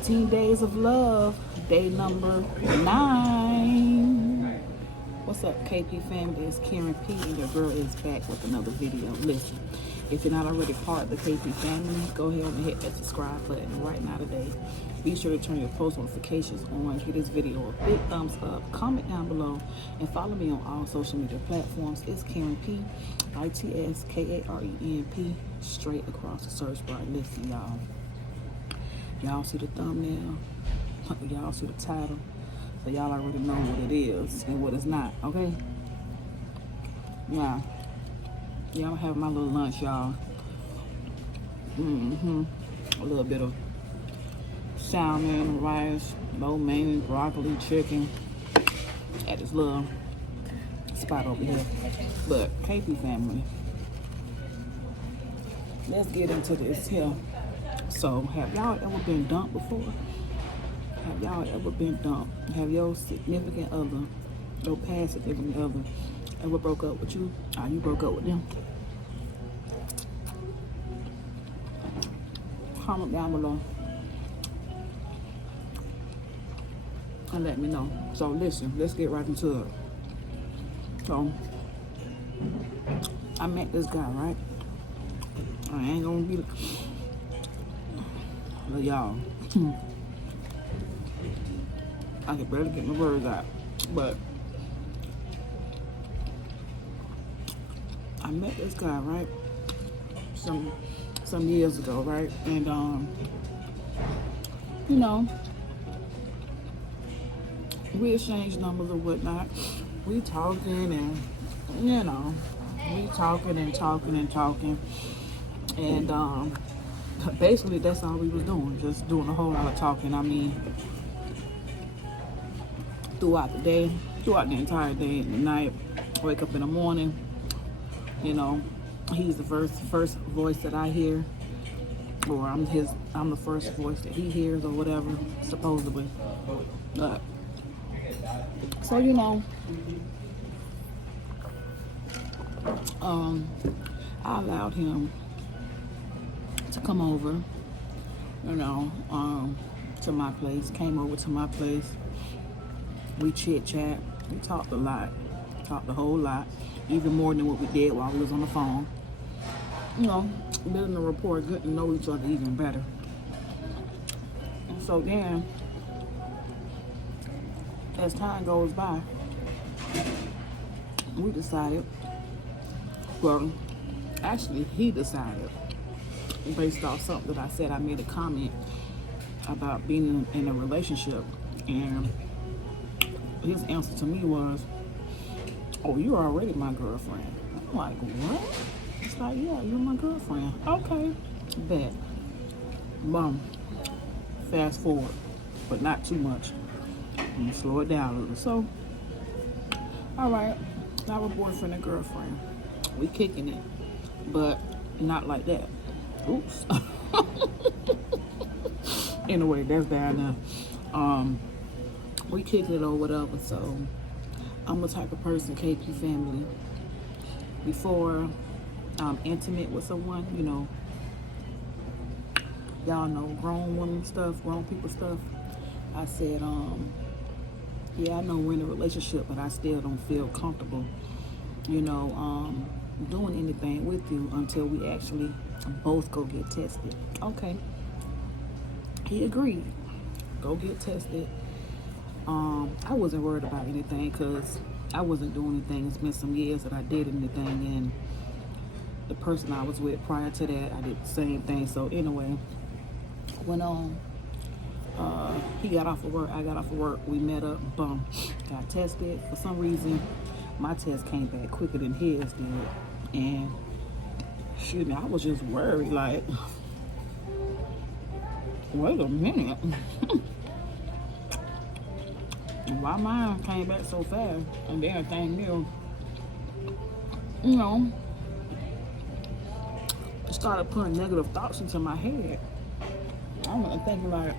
14 days of love, day number 9. What's up, KP family? It's Karen P, and your girl is back with another video. Listen, if you're not already part of the KP family, go ahead and hit that subscribe button right now today. Be sure to turn your post notifications on. Give this video a big thumbs up. Comment down below and follow me on all social media platforms. It's Karen P, ITSKARENP, straight across the search bar. Listen, y'all. Y'all see the thumbnail? Y'all see the title? So y'all already know what it is and what it's not, okay? Yeah. Y'all have my little lunch, y'all. A little bit of salmon, rice, lo mein, broccoli, chicken at this little spot over here. But KP family, let's get into this here. So, have y'all ever been dumped before? Have y'all ever been dumped? Have your significant other, your past significant other, ever broke up with you? Or you broke up with them? Comment down below and let me know. So listen, let's get right into it. So, I met this guy, right? I ain't gonna be... But y'all, I could barely get my words out. But I met this guy, right? Some years ago, right? And you know, we exchanged numbers or whatnot. We talking and you know, we talking and basically that's all we was doing, just doing a whole lot of talking. I mean, throughout the day, throughout the entire day and the night, wake up in the morning, you know, he's the first voice that I hear, or I'm the first voice that he hears or whatever, supposedly. So you know, I allowed him to come over, you know, to my place. Came over to my place. We chit chat. We talked a lot. Talked a whole lot, even more than what we did while we was on the phone. You know, building a rapport, getting to know each other even better. And so then, as time goes by, we decided. Well, actually, he decided. Based off something that I said, I made a comment about being in a relationship, and his answer to me was, "Oh, you're already my girlfriend." I'm like, "What?" It's like, "Yeah, you're my girlfriend." Okay, bet. Boom. Fast forward, but not too much. I'm gonna slow it down a little. So, all right, now we're boyfriend and girlfriend. We kicking it, but not like that. Oops. Anyway, that's down there. We kick it or whatever. So I'm the type of person, KP family, before I'm intimate with someone, you know, y'all know grown women stuff, grown people stuff. I said, yeah, I know we're in a relationship, but I still don't feel comfortable, you know, doing anything with you until we actually both go get tested. Okay. He agreed. Go get tested. I wasn't worried about anything because I wasn't doing anything. It's been some years that I did anything, and the person I was with prior to that, I did the same thing. So anyway, went on. He got off of work, I got off of work, we met up, boom, got tested. For some reason, my test came back quicker than his did. And shoot, I was just worried, like, wait a minute. Why mine came back so fast? And then everything new, you know, started putting negative thoughts into my head. I was thinking, like,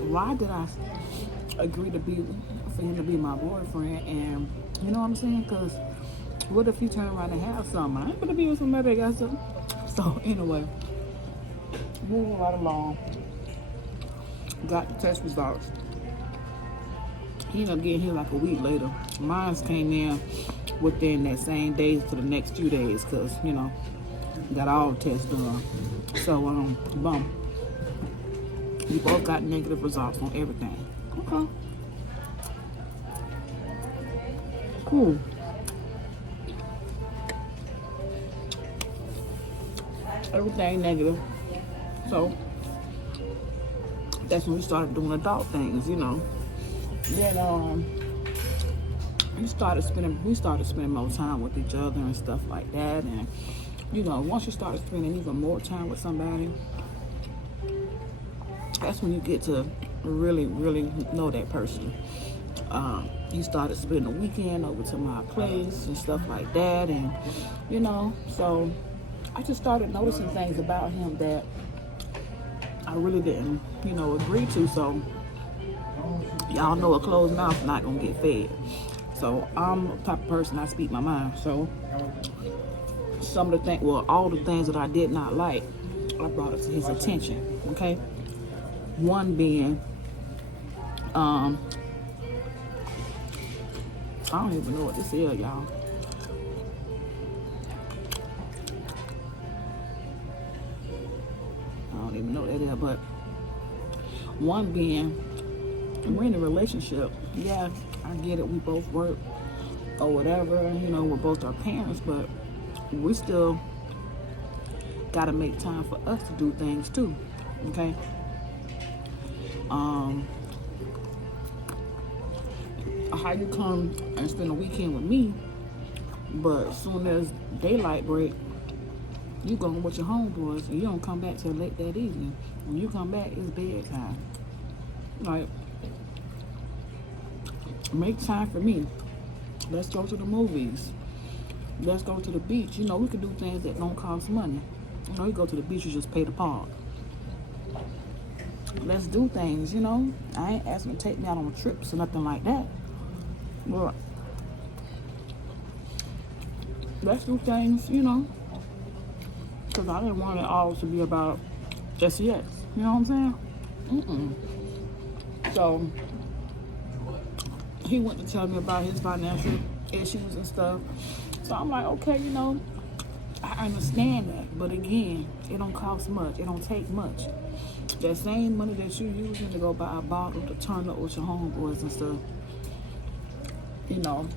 why did I agree for him to be my boyfriend? And you know what I'm saying? Because what if you turn around and have something? I ain't gonna be with somebody that got something. So anyway, moving right along. got the test results. He ended up getting here like a week later. Mine came in within that same day for the next few days because, you know, got all the tests done. So, boom. We both got negative results on everything. Okay. Cool. Everything negative. So, that's when we started doing adult things, you know. Then, we started spending more time with each other and stuff like that. And, you know, once you started spending even more time with somebody, that's when you get to really, really know that person. He started spending the weekend over to my place and stuff like that. And, you know, so I just started noticing things about him that I really didn't, you know, agree to. So y'all know a closed mouth not gonna get fed. So I'm the type of person, I speak my mind. So some of the things, well, all the things that I did not like, I brought it to his attention. Okay. One being, I don't even know what this is, y'all. I don't even know what that is, but one being, we're in a relationship. Yeah, I get it. We both work or whatever. You know, we're both our parents, but we still got to make time for us to do things too. Okay. How you come and spend a weekend with me, but as soon as daylight break, you going with your homeboys and you don't come back till late that evening. When you come back, it's bedtime. Like, make time for me. Let's go to the movies. Let's go to the beach. You know, we could do things that don't cost money. You know, you go to the beach, you just pay the park. Let's do things, you know. I ain't asking to take me out on trips or nothing like that. But let's do things, you know. Because I didn't want it all to be about just yes. You know what I'm saying? So he went to tell me about his financial issues and stuff. So I'm like, okay, you know, I understand that. But again, it don't cost much. It don't take much. That same money that you using to go buy a bottle to turn up with your homeboys and stuff, you know,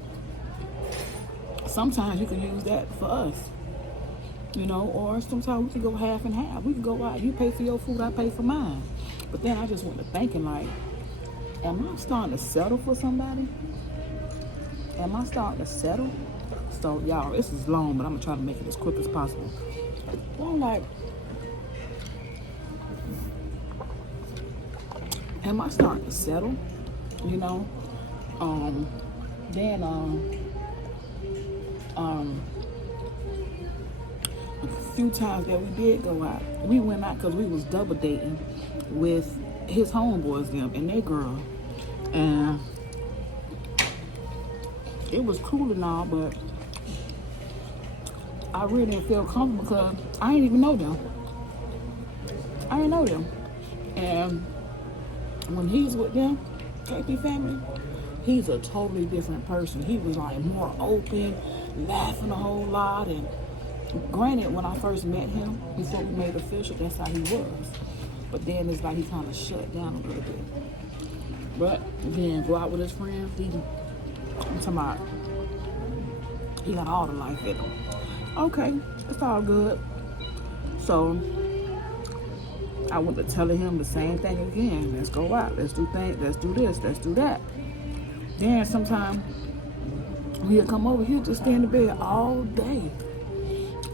sometimes you can use that for us, you know, or sometimes we can go half and half. We can go out, you pay for your food, I pay for mine. But then I just went to thinking, like, am I starting to settle for somebody? Am I starting to settle? So, y'all, this is long, but I'm going to try to make it as quick as possible. Well, I'm like, am I starting to settle? You know? Then, a few times that we did go out, we went out because we was double dating with his homeboys, them, and their girl. And it was cool and all, but I really didn't feel comfortable because I didn't even know them. I didn't know them. And when he's with them, KP family, he's a totally different person. He was like more open, laughing a whole lot. And granted, when I first met him, before we made official, that's how he was. But then it's like he kind of shut down a little bit. But then go out with his friends, I'm talking about, he got all the life in him. Okay, it's all good. So I went to telling him the same thing again. Let's go out. Let's do things. Let's do this. Let's do that. Then sometimes he'll come over. He'll just stay in the bed all day.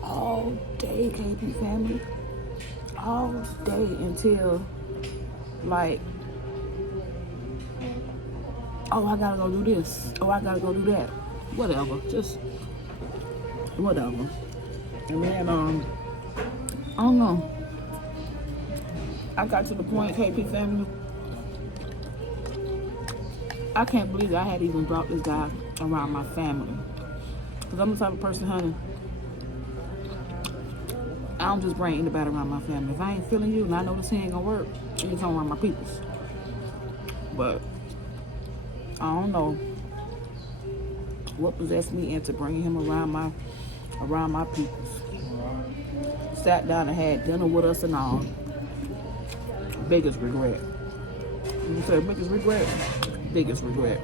All day, KP family. All day until, like, oh, I gotta go do this. Oh, I gotta go do that. Whatever. Just whatever. And then, I don't know. I got to the point, KP family, I can't believe I had even brought this guy around my family. Because I'm the type of person, honey, I don't just bring anybody around my family. If I ain't feeling you and I know this ain't gonna work, you come around my peoples. But I don't know what possessed me into bringing him around my peoples. Sat down and had dinner with us and all. Biggest regret. You say biggest regret? Biggest regret.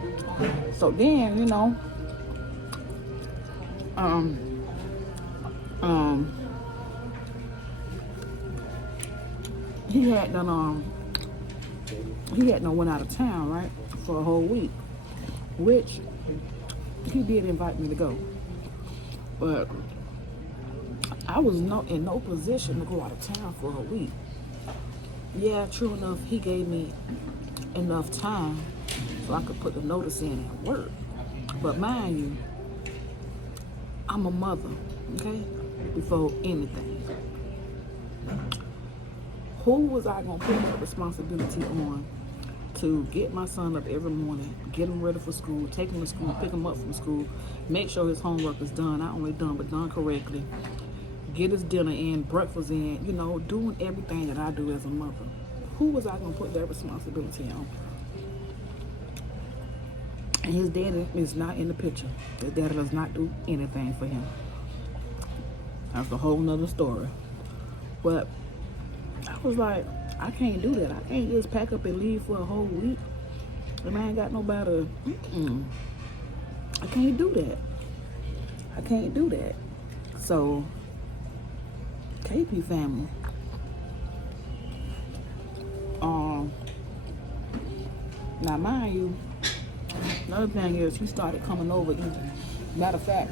So then, um, he had done went out of town, right, for a whole week, which he did invite me to go, but I was in no position to go out of town for a week. Yeah, true enough, he gave me enough time so I could put the notice in at work. But mind you, I'm a mother, okay? Before anything. Who was I gonna put that responsibility on to get my son up every morning, get him ready for school, take him to school, pick him up from school, make sure his homework is done, not only done, but done correctly, get his dinner in, breakfast in, doing everything that I do as a mother. Who was I gonna put that responsibility on? And his daddy is not in the picture. His daddy does not do anything for him. That's a whole nother story. But I was like, I can't do that. I can't just pack up and leave for a whole week. And I ain't got nobody. I can't do that. I can't do that. So, KP family. Now mind you, another thing is he started coming over even. Matter of fact,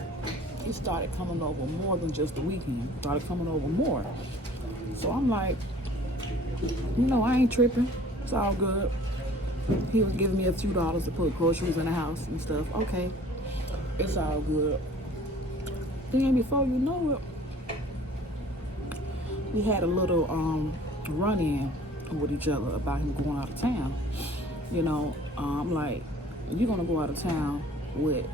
he started coming over more than just the weekend. He started coming over more. So I'm like, I ain't tripping. It's all good. He was giving me a few dollars to put groceries in the house and stuff. Okay, it's all good. Then before you know it, we had a little run-in with each other about him going out of town. I'm like, you're gonna go out of town with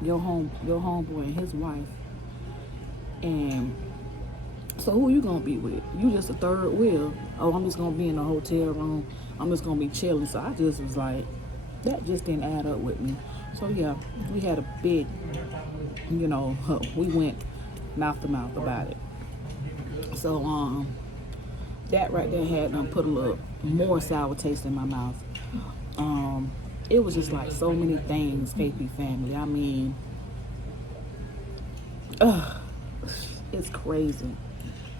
your homeboy and his wife, and so who you gonna be with? You just a third wheel. Oh, I'm just gonna be in a hotel room. I'm just gonna be chilling. So I just was like, that just didn't add up with me. So yeah, we had a big, we went mouth to mouth about it. So that right there had put a little more sour taste in my mouth. It was just like so many things, KP family. I mean, it's crazy.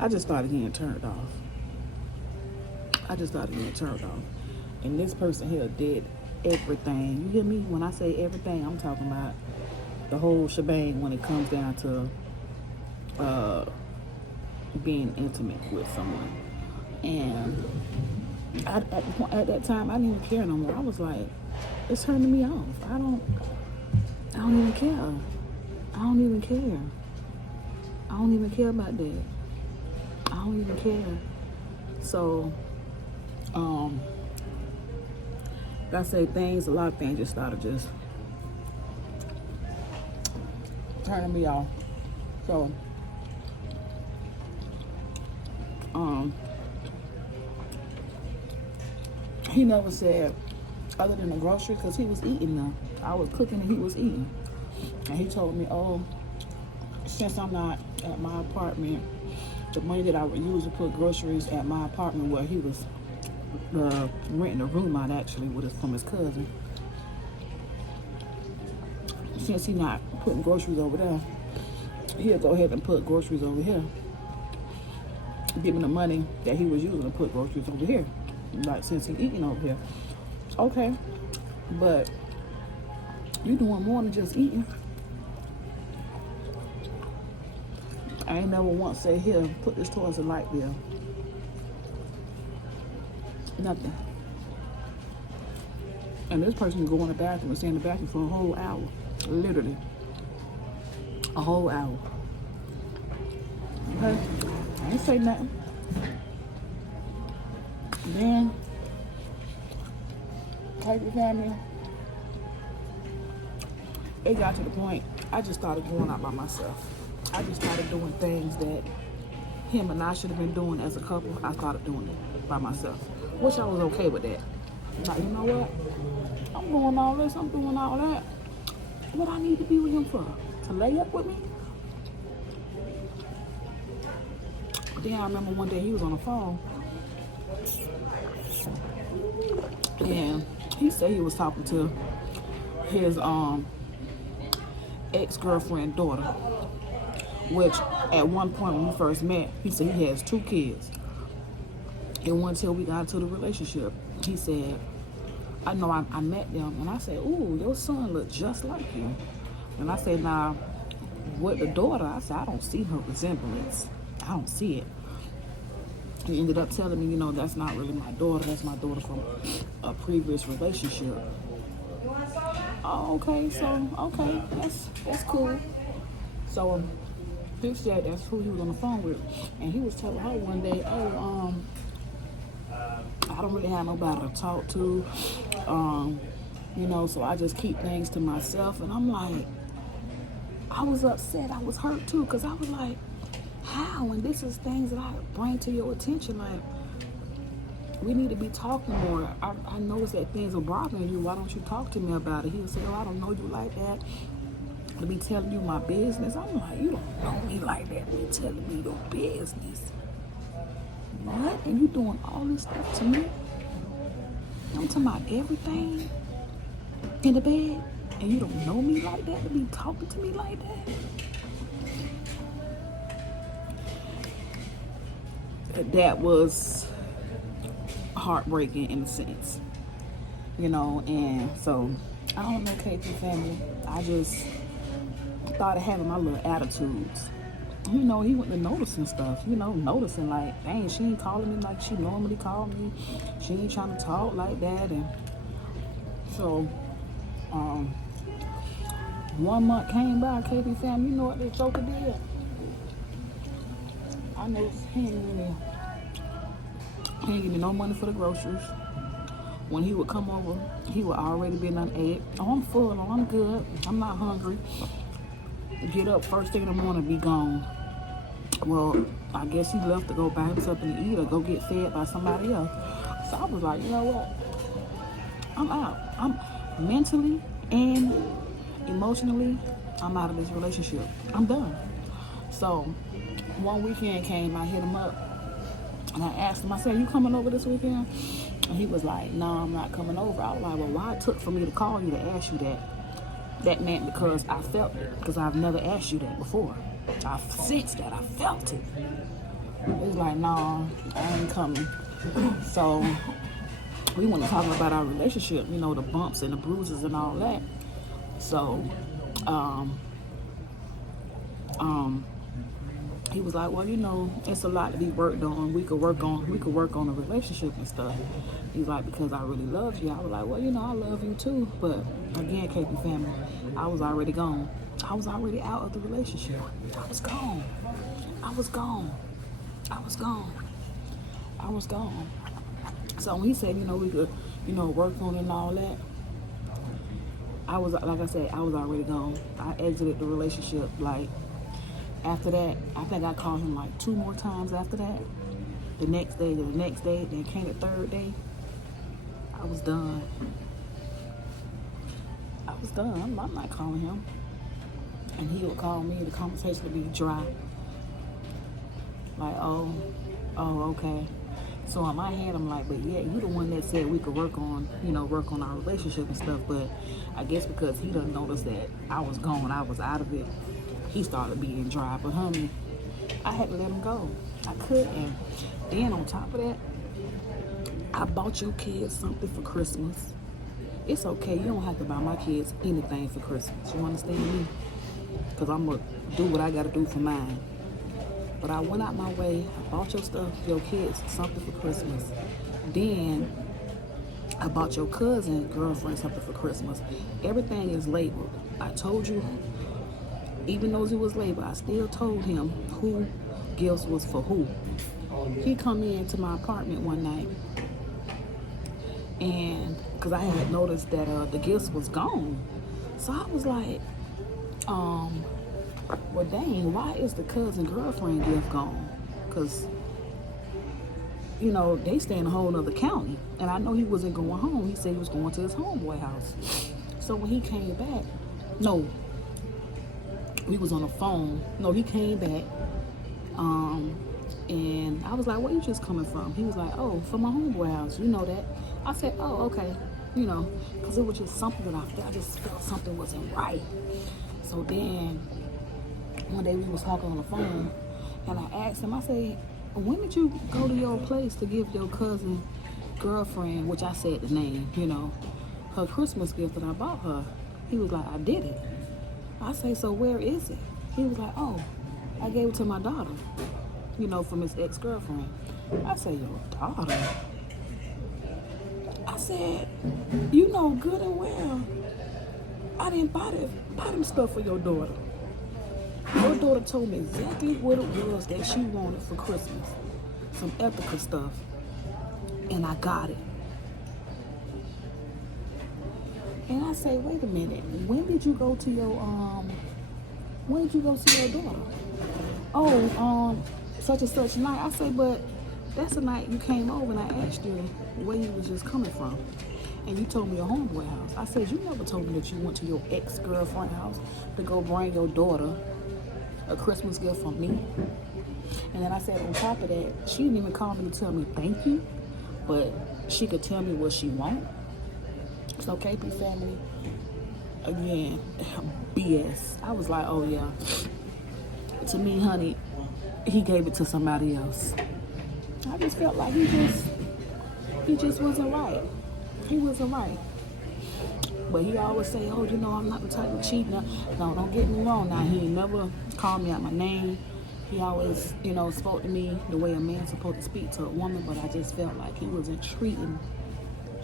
I just started getting turned off. And this person here did everything. You hear me? When I say everything, I'm talking about the whole shebang when it comes down to being intimate with someone. And at that time, I didn't even care no more. I was like, it's turning me off. I don't even care. I don't even care about that. I don't even care. So, I say a lot of things just started just turning me off. So, he never said, other than the grocery, because he was eating now. I was cooking and he was eating. And he told me, since I'm not at my apartment, the money that I would use to put groceries at my apartment, where he was renting a room out actually from his cousin. Since he's not putting groceries over there, he'll go ahead and put groceries over here. Give me the money that he was using to put groceries over here. Like, since he's eating over here. Okay, but you doing more than just eating. I ain't never once said, here, put this towards the light bill. Nothing. And this person can go in the bathroom and stay in the bathroom for a whole hour. Literally. A whole hour. Okay? I ain't say nothing. Then, KP family, it got to the point, I just started going out by myself. I just started doing things that him and I should have been doing as a couple. I started doing it by myself, which I was okay with that. Like, you know what? I'm doing all this, I'm doing all that. What I need to be with him for? To lay up with me? Then I remember one day he was on the phone and he said he was talking to his ex-girlfriend daughter, which at one point when we first met, he said he has 2 kids. And until we got into the relationship, he said, I know I met them, and I said, ooh, your son look just like you. And I said, now, with the daughter, I said, I don't see her resemblance. I don't see it. He ended up telling me, that's not really my daughter. That's my daughter from a previous relationship. Oh, okay, that's cool. So he said that's who he was on the phone with. And he was telling her one day, I don't really have nobody to talk to, so I just keep things to myself. And I'm like, I was upset. I was hurt too, because I was like, how? And this is things that I bring to your attention. Like, we need to be talking more. I noticed that things are bothering you. Why don't you talk to me about it? He would say, I don't know you like that. To be telling you my business. I'm like, you don't know me like that. You telling me your business. What? And you doing all this stuff to me? I'm talking about everything in the bed, and you don't know me like that to be talking to me like that? That was heartbreaking in a sense, and so I don't know, KP family. I just started having my little attitudes. He went to noticing stuff, noticing like, dang, she ain't calling me like she normally called me. She ain't trying to talk like that. And so, 1 month came by, KP fam, you know what this joker did? I know he ain't give me no money for the groceries. When he would come over, he would already be done ate. Oh, I'm full, oh, I'm good, I'm not hungry. Get up first thing in the morning, be gone. Well, I guess he left to go buy him something to eat or go get fed by somebody else. So I was like, you know what? I'm out. I'm mentally and emotionally, I'm out of this relationship. I'm done. So one weekend came, I hit him up and I asked him, I said, you coming over this weekend? And he was like, no, I'm not coming over. I was like, well, why it took for me to call you to ask you that? That meant because I felt it, because I've never asked you that before. I sensed that, I felt it. It was like, no, I ain't coming. So we want to talk about our relationship, the bumps and the bruises and all that. So he was like, well, it's a lot to be worked on. We could work on a relationship and stuff. He's like, because I really love you. I was like, well, I love you too. But again, KP family, I was already gone. I was already out of the relationship. I was gone. So when he said, we could, work on it and all that, I was, like I said, I was already gone. I exited the relationship. Like, after that, I think I called him like 2 more times after that. The next day, then came the 3rd day. I was done. I'm not calling him. And he would call me, the conversation would be dry. Like, oh, okay. So in my head, I'm like, but yeah, you the one that said we could work on our relationship and stuff. But I guess because he done noticed that I was gone, I was out of it, he started being dry. But honey, I had to let him go. I couldn't. Then on top of that, I bought your kids something for Christmas. It's okay. You don't have to buy my kids anything for Christmas. You understand me? Because I'm going to do what I got to do for mine. But I went out my way. I bought your kids something for Christmas. Then I bought your cousin, girlfriend, something for Christmas. Everything is labeled. I told you, even though it was labeled, I still told him who gifts was for who. He come into my apartment one night, and because I had noticed that the gifts was gone. So I was like, well, dang, why is the cousin girlfriend gift gone? Because they stay in a whole other county. And I know he wasn't going home. He said he was going to his homeboy house. So when he came back, no, we was on the phone. No, he came back. And I was like, where you just coming from? He was like, oh, from my homeboy house. You know that. I said, oh, okay. Because it was just something that I just felt something wasn't right. So then one day we was talking on the phone, and I asked him, I said, when did you go to your place to give your cousin girlfriend, which I said the name, her Christmas gift that I bought her? He was like, I did it. I say, so where is it? He was like, oh, I gave it to my daughter, from his ex-girlfriend. I said, your daughter? I said, you know good and well, I didn't buy them stuff for your daughter. Your daughter told me exactly what it was that she wanted for Christmas. Some ethical stuff. And I got it. And I say, wait a minute, when did you go see your daughter? Oh, such and such night. I say, but that's the night you came over and I asked you where you was just coming from. And you told me your homeboy house. I said, you never told me that you went to your ex-girlfriend house to go bring your daughter a Christmas gift from me. And then I said, on top of that, she didn't even call me to tell me thank you, but she could tell me what she want. So KP family, again, BS. I was like, oh yeah. To me, honey, he gave it to somebody else. I just felt like he just wasn't right. He wasn't right. But he always say, oh, I'm not the type of cheat. No, don't get me wrong. Now, he never called me out my name. He always, spoke to me the way a man's supposed to speak to a woman, but I just felt like he wasn't treating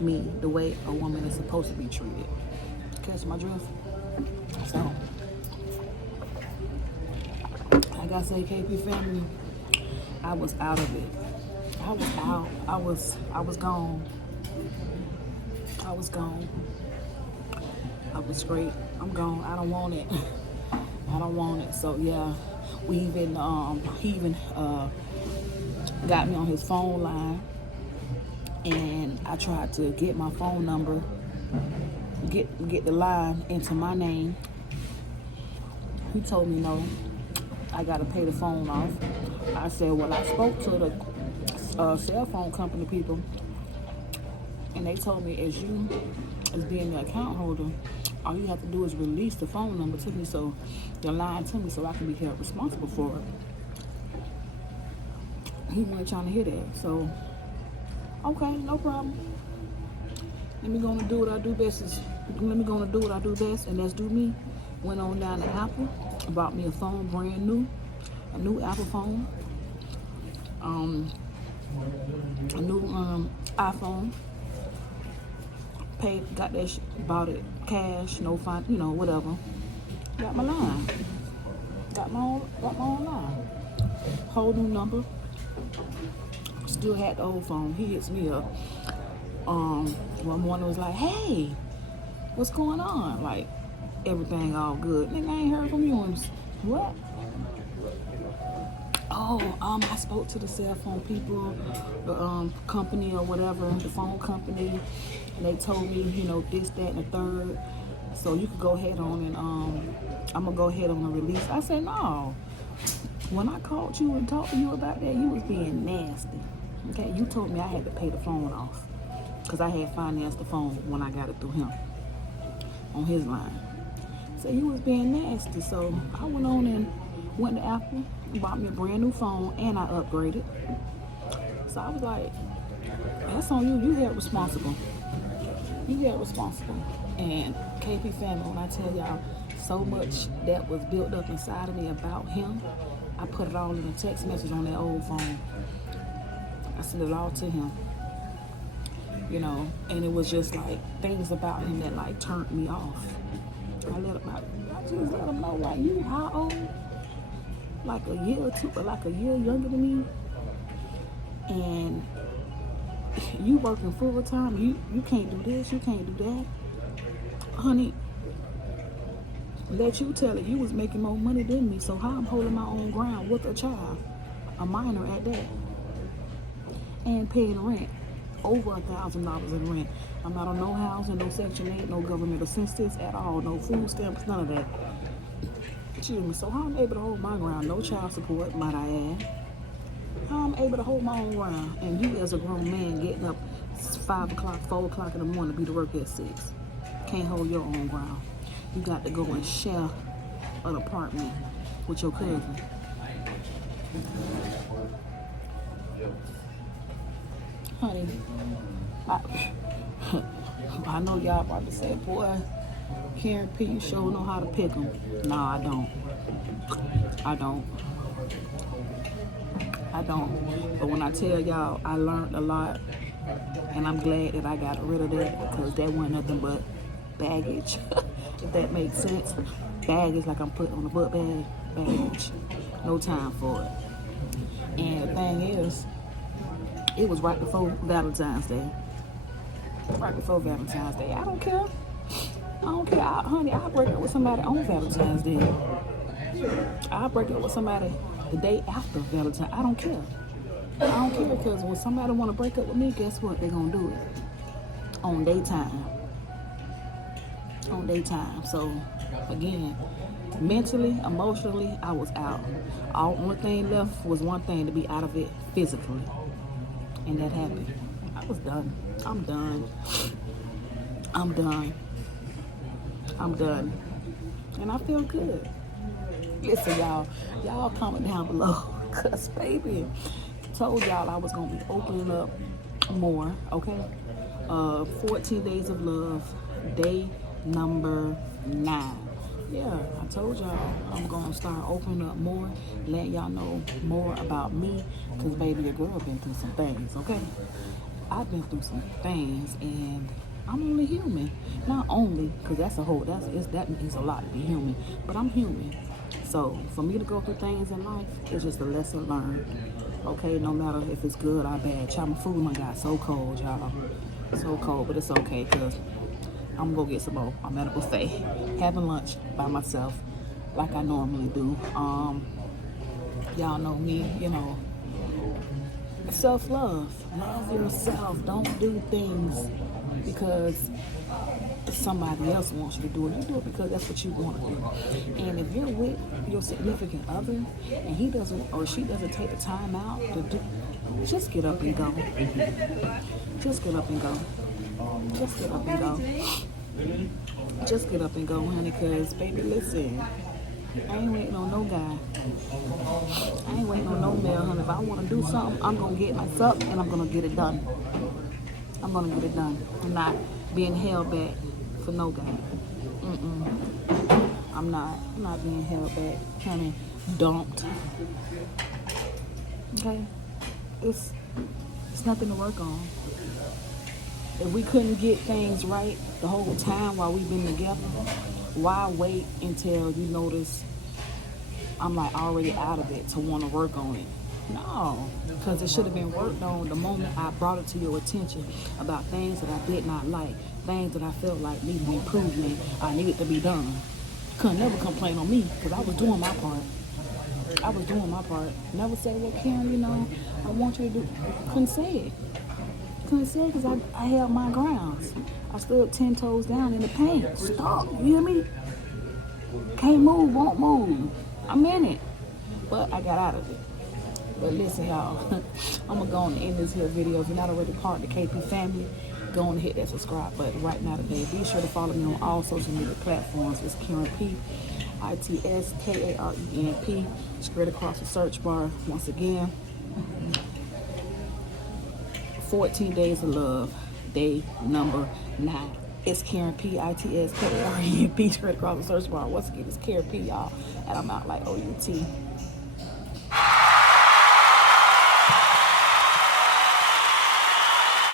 me the way a woman is supposed to be treated. Catch my drift? So, like I say, KP family, I was out of it. I was out. I was gone. I was gone. I was straight. I'm gone. I don't want it. I don't want it. So yeah, he even got me on his phone line, and I tried to get my phone number, get the line into my name. He told me no, I gotta pay the phone off. I said, well, I spoke to the cell phone company people, and they told me as being the account holder, all you have to do is release the phone number to me, so the line to me, so I can be held responsible for it. He wasn't trying to hear that, so okay, no problem. Let me go and do what I do best. And that's do me. Went on down to Apple, bought me a phone, brand new, a new Apple phone, a new iPhone. Paid, got that bought it cash, no fine, whatever. Got my line. Got my own line. Whole new number. Still had the old phone. He hits me up. One morning was like, hey, what's going on? Like, everything all good. Nigga, I ain't heard from you. What? Oh, I spoke to the cell phone people, the company or whatever, the phone company, and they told me, this, that, and the third. So you could go ahead on and I'm gonna go ahead on a release. I said, no. When I called you and talked to you about that, you was being nasty. Okay, you told me I had to pay the phone off because I had financed the phone when I got it through him on his line. So he was being nasty. So I went on and went to Apple, bought me a brand new phone, and I upgraded. So I was like, that's on you. You held responsible. You held responsible. And KP family, when I tell y'all so much that was built up inside of me about him, I put it all in a text message on that old phone. I sent it all to him. And it was just like things about him that like turned me off. I just let him know, like, you how old? Like a year or two, or like a year younger than me. And you working full time, you can't do this, you can't do that. Honey, let you tell it, you was making more money than me, so how I'm holding my own ground with a child, a minor at that. and paying rent. Over $1,000 in rent. I'm not on no housing, no Section 8, no government assistance at all, no food stamps, none of that. Excuse me. So how I'm able to hold my ground, no child support, might I add. How I'm able to hold my own ground, and you as a grown man getting up 5 o'clock, 4 o'clock in the morning to be to work at 6. Can't hold your own ground. You got to go and share an apartment with your cousin. Honey, I know y'all probably say, boy, Karen P, you sure know how to pick them. Nah, I don't. I don't. But when I tell y'all, I learned a lot, and I'm glad that I got rid of that, because that wasn't nothing but baggage. If that makes sense. Baggage like I'm putting on a book bag. Baggage. No time for it. And the thing is, it was right before Valentine's Day. Right before Valentine's Day. I don't care. Honey, I'll break up with somebody on Valentine's Day. I'll break up with somebody the day after Valentine's. I don't care. Because when somebody want to break up with me, guess what? They're going to do it. On their time. So, again, mentally, emotionally, I was out. Only thing left was one thing, to be out of it physically. And that happened. I was done. I'm done. And I feel good. Listen, y'all comment down below. Cause baby, told y'all I was gonna be opening up more, okay? 14 Days of Love, day number 9. Yeah, I told y'all I'm gonna start opening up more, letting y'all know more about me, cause baby, your girl been through some things, okay? I've been through some things, and I'm only human. Not only, cause that means a lot to be human, but I'm human. So for me to go through things in life, it's just a lesson learned. Okay, no matter if it's good or bad. Child, my food done got so cold, y'all. So cold, but it's okay, cause I'm gonna go get some more. I'm at a buffet, having lunch by myself, like I normally do. Y'all know me, self-love. Love yourself. Don't do things because somebody else wants you to do it. You do it because that's what you want to do. And if you're with your significant other and he doesn't or she doesn't take the time out to do, just get up and go. Just get up and go. Just get up and go. Just get up and go, honey, because, baby, listen, I ain't waiting on no guy. I ain't waiting on no male, honey. If I want to do something, I'm going to get myself and I'm going to get it done. I'm going to get it done. I'm not being held back for no guy. I'm not being held back, honey. Don't. Okay? It's nothing to work on. If we couldn't get things right the whole time while we've been together, why wait until you notice I'm like already out of it to want to work on it? No, because it should have been worked on the moment I brought it to your attention about things that I did not like, things that I felt like needed improvement, I needed to be done. Couldn't never complain on me because I was doing my part. Never say, well, Karen, I want you to do. Couldn't say it because I held my grounds. I stood 10 toes down in the paint. Stop, you hear me? Can't move, won't move. I'm in it. But I got out of it. But listen, y'all, I'm going to go on and end this here video. If you're not already part of the KP family, go on and hit that subscribe button right now today. Be sure to follow me on all social media platforms. It's Karen P, ITSKARENP, straight across the search bar. Once again, 14 Days of Love, day number 9. It's Karen P, ITSKARENP, straight across the search bar. Once again, it's Karen P, y'all. And I'm out like OUT.